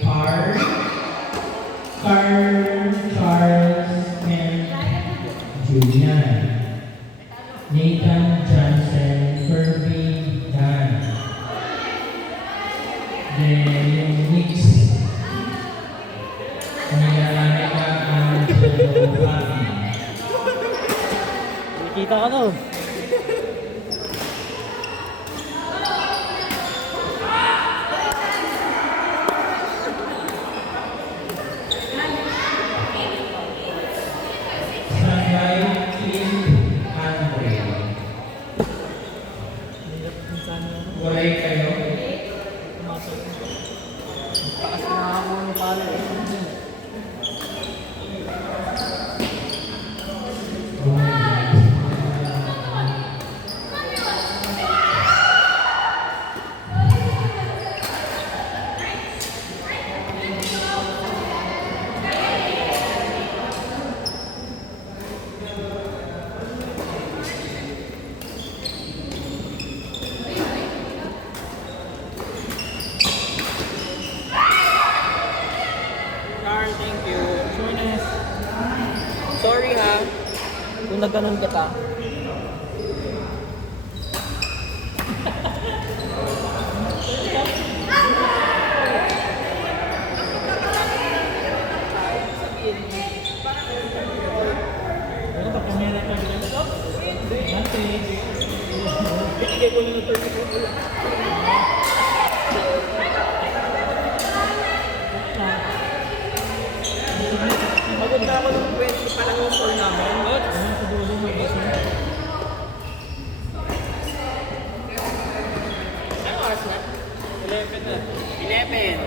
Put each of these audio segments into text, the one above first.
Carl, Charles, and Julian. Nathan Johnson, Kirby, Dan. Then yung Nix, Nilalaka, Angelo, Fabi. Nakikita ka no? Sangay, Kim, Andre. Walay kayo. Taas na ako ng palo eh. Carl, thank you. Sorry ha. Kung nagganon ka ta. Binigay ko na ng 34. Maganda ako ng 20 pa lang yung score namin. Ano oras na? 11 na. 11.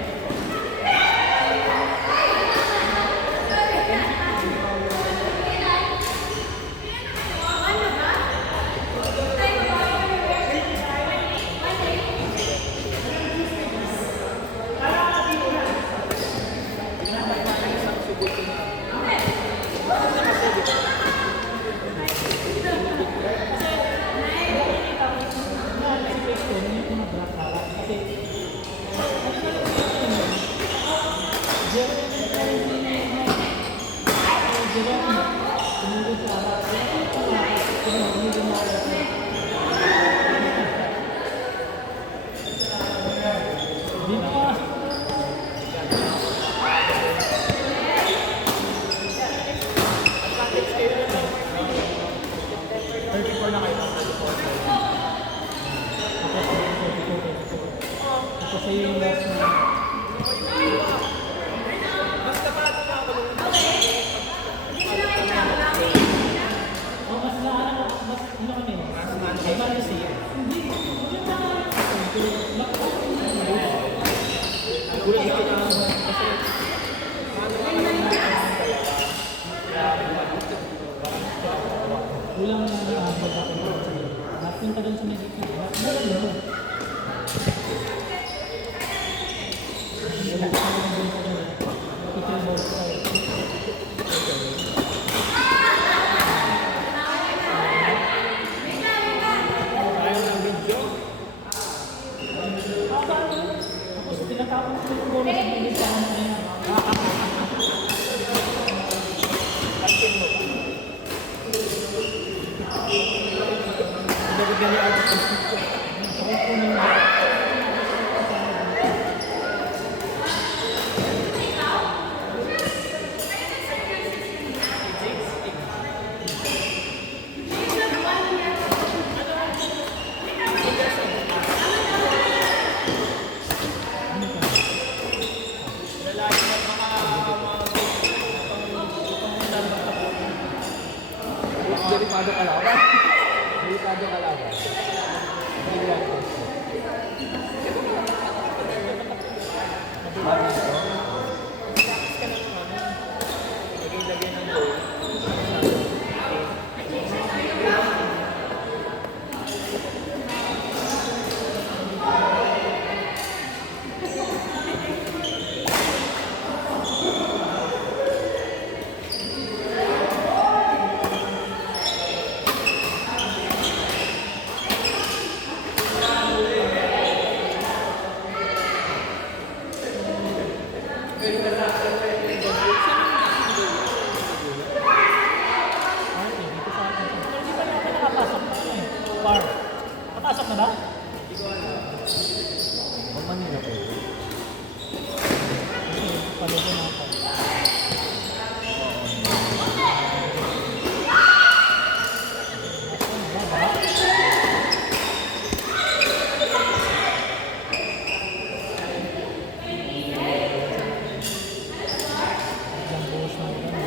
Kulang na napunta doon sa medicine. Tapos tinatapon ko yung bonus ng medicine. Delikado kalaban. Delikado kalaban. Ay, dito sa atin. Pero di ba natin nakapasok na ano eh? Bar. Napasok na ba? Ang Manila po. Kasi palubo na ako. Biglang buhos ng ulan.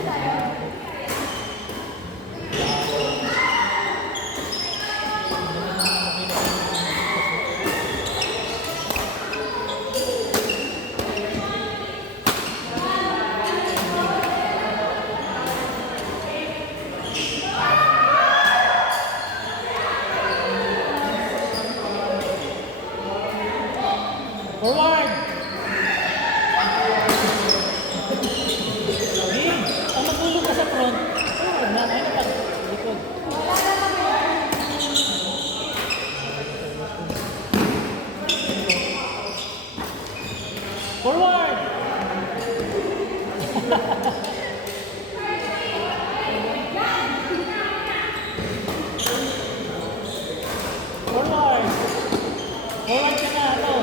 Forward! Game! Ang magulong ka sa front. Forward na. Ayun na pag likod. Forward! Forward! Forward ka na. Ito.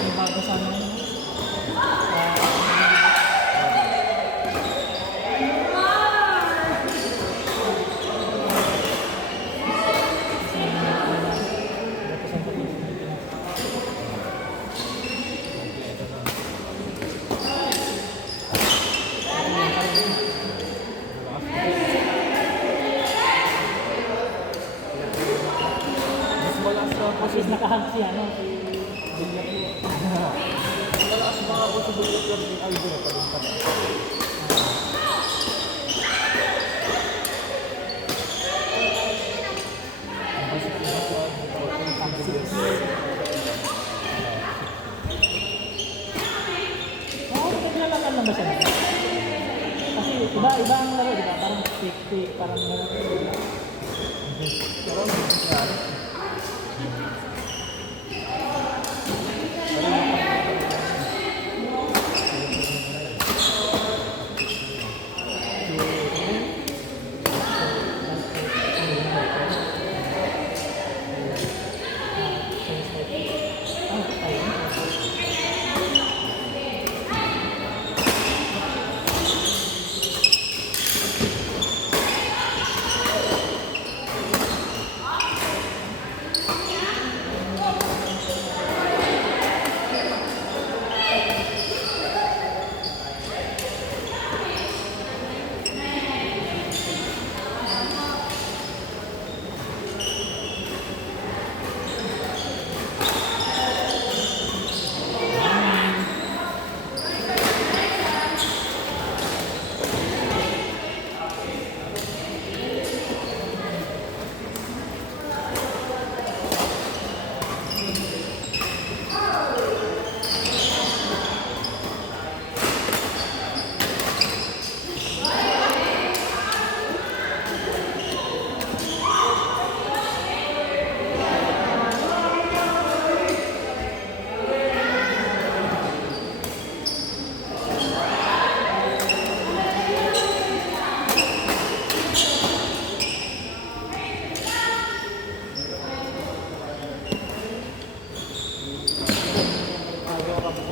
Ang bago sa amin. Mas malakas na ako. Kasi nakahag si ano, si Malakas mga ako sa bulak lang ni Aldo na palumpat. Oo, naglalakan lang ba siya? Kasi iba ang laro, di ba? Parang 50, parang Pero ano yan?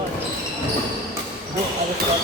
Hindi, alis ko.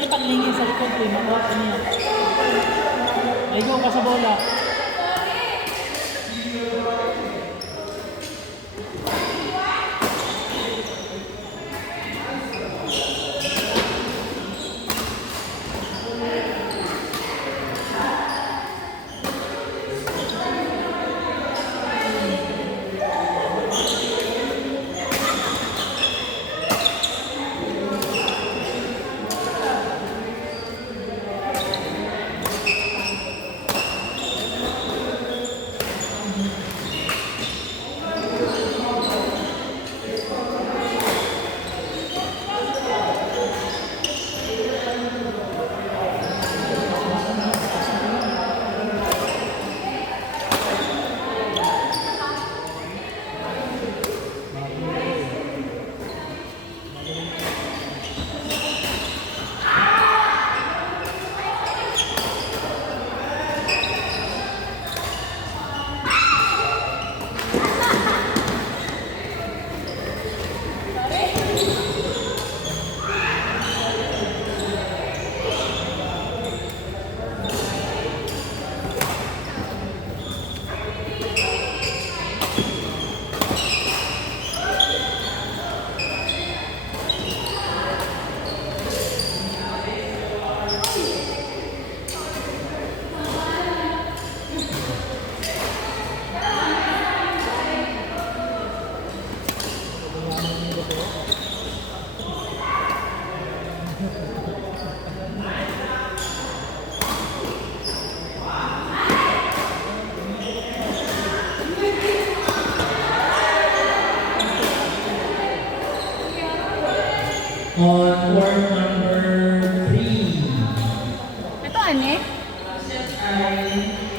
Ay, paglingin sa likod ko, makuha ko niya. Ay, go ka sa bola. On word number 3. Ito, ane? Ay